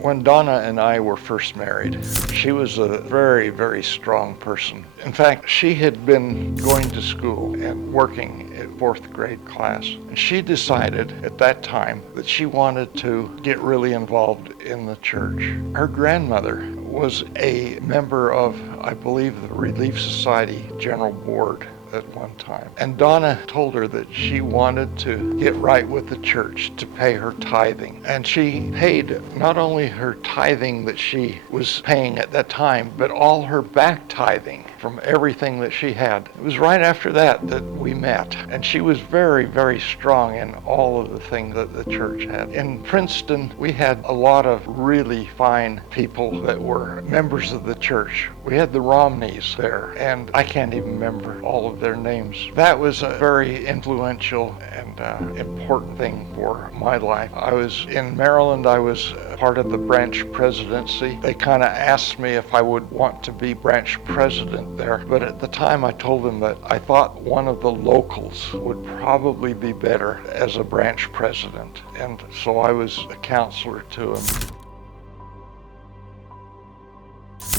When Donna and I were first married, she was a very, very strong person. In fact, she had been going to school and working at fourth grade class. And she decided at that time that she wanted to get really involved in the church. Her grandmother was a member of, I believe, the Relief Society General Board at one time. And Donna told her that she wanted to get right with the church to pay her tithing. And she paid not only her tithing that she was paying at that time, but all her back tithing from everything that she had. It was right after that that we met. And she was very, very strong in all of the things that the church had. In Princeton, we had a lot of really fine people that were members of the church. We had the Romneys there, and I can't even remember all of their names. That was a very influential and important thing for my life. I was in Maryland. I was part of the branch presidency. They kind of asked me if I would want to be branch president there, but at the time I told them that I thought one of the locals would probably be better as a branch president, and so I was a counselor to him.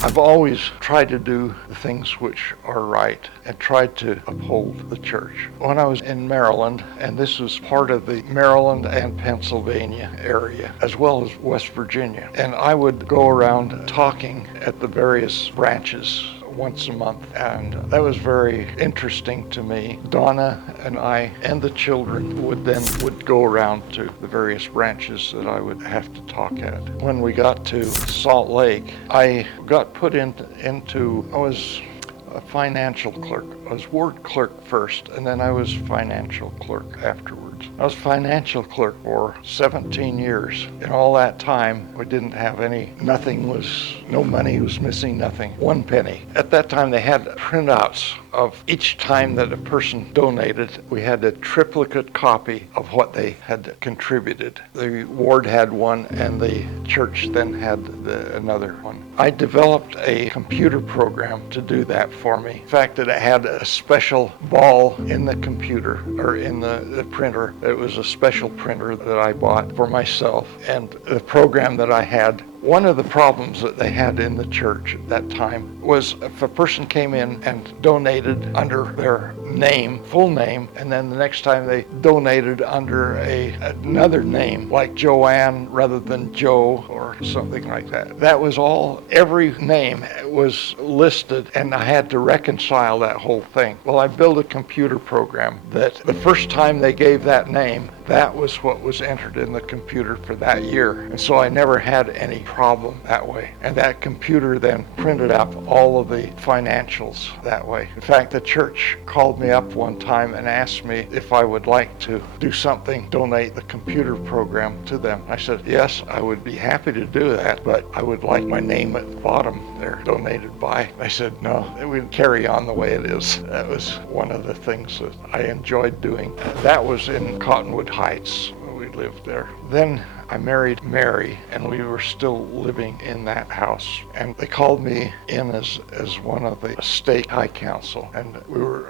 I've always tried to do the things which are right and tried to uphold the church. When I was in Maryland, and this was part of the Maryland and Pennsylvania area, as well as West Virginia, and I would go around talking at the various branches once a month, and that was very interesting to me. Donna and I and the children would go around to the various branches that I would have to talk at. When we got to Salt Lake, I got put into I was a financial clerk. I was ward clerk first, and then I was financial clerk afterwards. I was financial clerk for 17 years. In all that time, we didn't have no money was missing, nothing, 1 penny. At that time, they had printouts of each time that a person donated. We had a triplicate copy of what they had contributed. The ward had one, and the church then had another one. I developed a computer program to do that for me. In fact, it had a special ball in the computer, or in the printer. It was a special printer that I bought for myself, and the program that I had. One of the problems that they had in the church at that time was if a person came in and donated under their name, full name, and then the next time they donated under another name, like Joanne rather than Joe or something like that. That was all, every name was listed, and I had to reconcile that whole thing. Well, I built a computer program that the first time they gave that name, that was what was entered in the computer for that year. And so I never had any problem that way. And that computer then printed up all of the financials that way. In fact, the church called me up one time and asked me if I would like to do something, donate the computer program to them. I said, yes, I would be happy to do that, but I would like my name at the bottom there, donated by. I said, no, it would carry on the way it is. That was one of the things that I enjoyed doing. That was in Cottonwood Heights. We lived there. Then I married Mary, and we were still living in that house. And they called me in as one of the state high council, and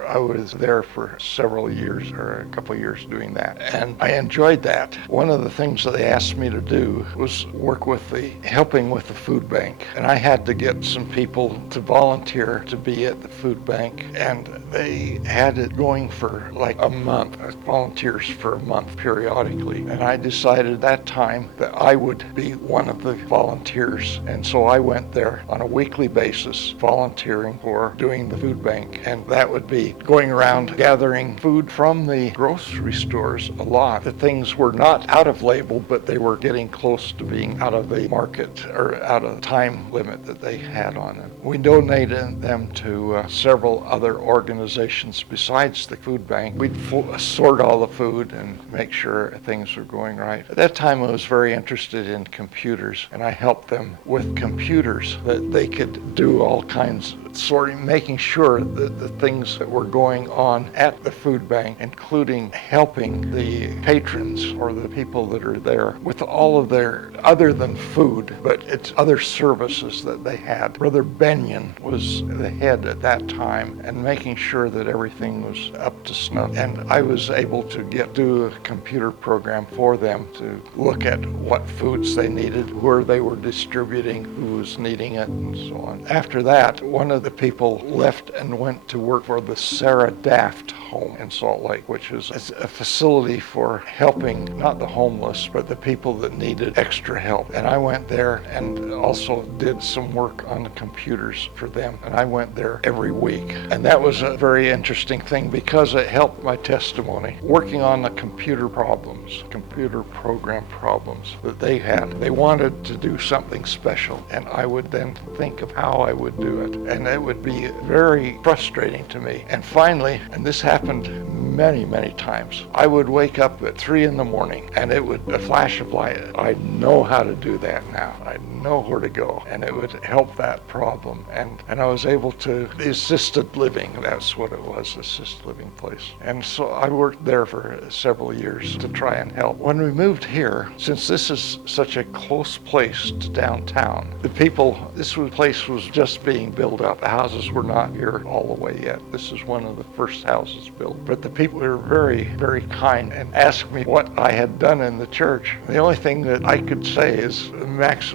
I was there for several years, or a couple of years doing that. And I enjoyed that. One of the things that they asked me to do was work with helping with the food bank. And I had to get some people to volunteer to be at the food bank, and they had it going for like a month, volunteers for a month periodically. And I decided that time that I would be one of the volunteers. And so I went there on a weekly basis, volunteering for doing the food bank. And that would be going around gathering food from the grocery stores a lot. The things were not out of label, but they were getting close to being out of the market, or out of the time limit that they had on them. We donated them to several other organizations besides the food bank. We'd sort all the food and make sure things were going right. At that time, I was very interested in computers, and I helped them with computers that they could do all kinds sort of making sure that the things that were going on at the food bank, including helping the patrons or the people that are there with all of their, other than food, but it's other services that they had. Brother Benyon was the head at that time, and making sure that everything was up to snuff. And I was able to do a computer program for them to look at what foods they needed, where they were distributing, who was needing it, and so on. After that, one of the people left and went to work for the Sarah Daft Home in Salt Lake, which is a facility for helping not the homeless, but the people that needed extra help. And I went there and also did some work on the computers for them. And I went there every week. And that was a very interesting thing because it helped my testimony. Working on the computer program problems that they had. They wanted to do something special, and I would then think of how I would do it. And it would be very frustrating to me. And finally, and this happened many, many times, I would wake up at 3 in the morning and it would, a flash of light, I know how to do that now. I know where to go, and it would help that problem. And I was able to, the assisted living, that's what it was, assisted living place. And so I worked there for several years to try and help. When we moved here, since this is such a close place to downtown, the people, place was just being built up. The houses were not here all the way yet. This is one of the first houses built. But the people were very, very kind and asked me what I had done in the church. The only thing that I could say is the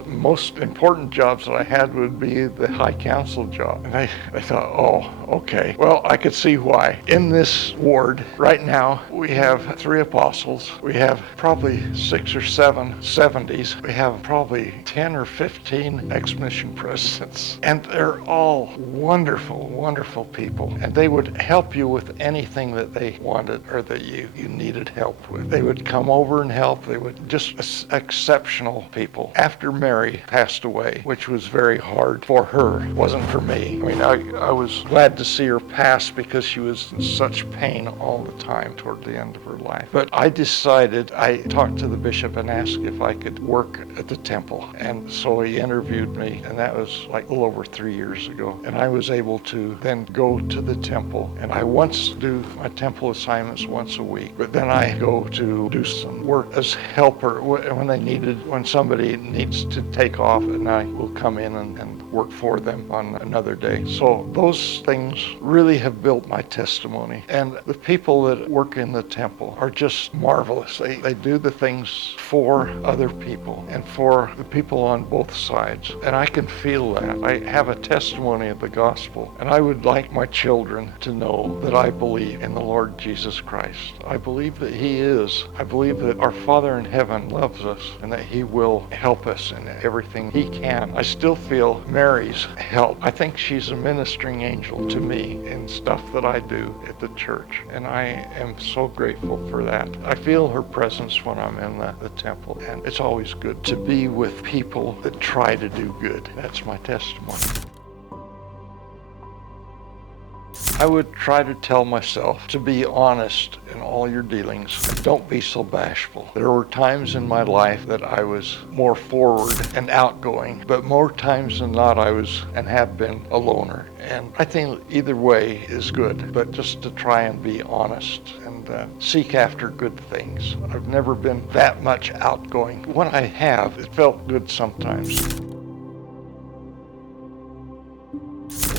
most important jobs that I had would be the high council job. And I thought, oh, okay. Well, I could see why. In this ward, right now, we have 3 apostles. We have probably 6 or 7 70s. We have probably 10 or 15 ex-mission presidents. And they're all wonderful, wonderful people. And they would help you with anything that they wanted or that you needed help with. They would come over and help. They would just exceptional people. After Mary passed away, which was very hard for her, it wasn't for me. I mean, I was glad to see her pass because she was in such pain all the time toward the end of her life. But I decided, I talked to the bishop and asked if I could work at the temple. And so he interviewed me, and that was like a little over 3 years ago. And I was able to then go to the temple, and I once do my temple assignments once a week, but then I go to do some work as helper when somebody needs to take off, and I will come in and work for them on another day. So those things really have built my testimony. And the people that work in the temple are just marvelous. They do the things for other people and for the people on both sides. And I can feel that. I have a testimony of the gospel. And I would like my children to know that I believe in the Lord Jesus Christ. I believe that He is. I believe that our Father in heaven loves us and that He will help us in everything He can. I still feel Mary's help. I think she's a ministering angel to me in stuff that I do at the church. And I am so grateful for that. I feel her presence when I'm in the temple. And it's always good to be with people that try to do good. That's my testimony. I would try to tell myself to be honest in all your dealings. Don't be so bashful. There were times in my life that I was more forward and outgoing, but more times than not I was and have been a loner. And I think either way is good, but just to try and be honest and seek after good things. I've never been that much outgoing. When I have, it felt good sometimes.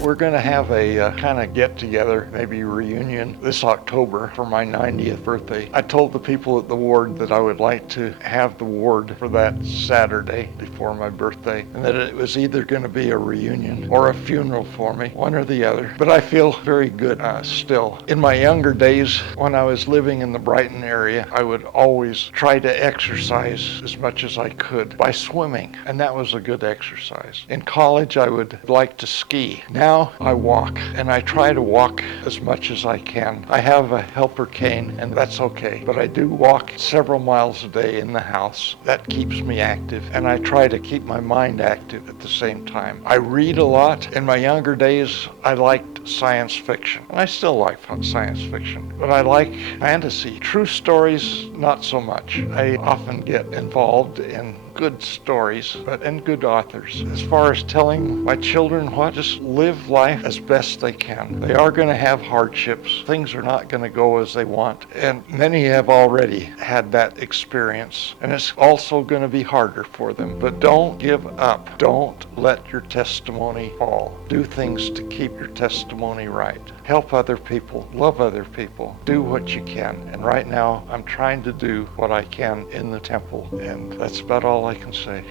We're going to have a kind of get-together, maybe reunion this October for my 90th birthday. I told the people at the ward that I would like to have the ward for that Saturday before my birthday, and that it was either going to be a reunion or a funeral for me, one or the other. But I feel very good still. In my younger days, when I was living in the Brighton area, I would always try to exercise as much as I could by swimming, and that was a good exercise. In college, I would like to ski. Now I walk, and I try to walk as much as I can. I have a helper cane, and that's okay, but I do walk several miles a day in the house. That keeps me active, and I try to keep my mind active at the same time. I read a lot. In my younger days, I liked science fiction, and I still like science fiction, but I like fantasy. True stories, not so much. I often get involved in good stories, but and good authors. As far as telling my children what, just live live life as best they can. They are going to have hardships. Things are not going to go as they want. And many have already had that experience. And it's also going to be harder for them. But don't give up. Don't let your testimony fall. Do things to keep your testimony right. Help other people. Love other people. Do what you can. And right now, I'm trying to do what I can in the temple. And that's about all I can say.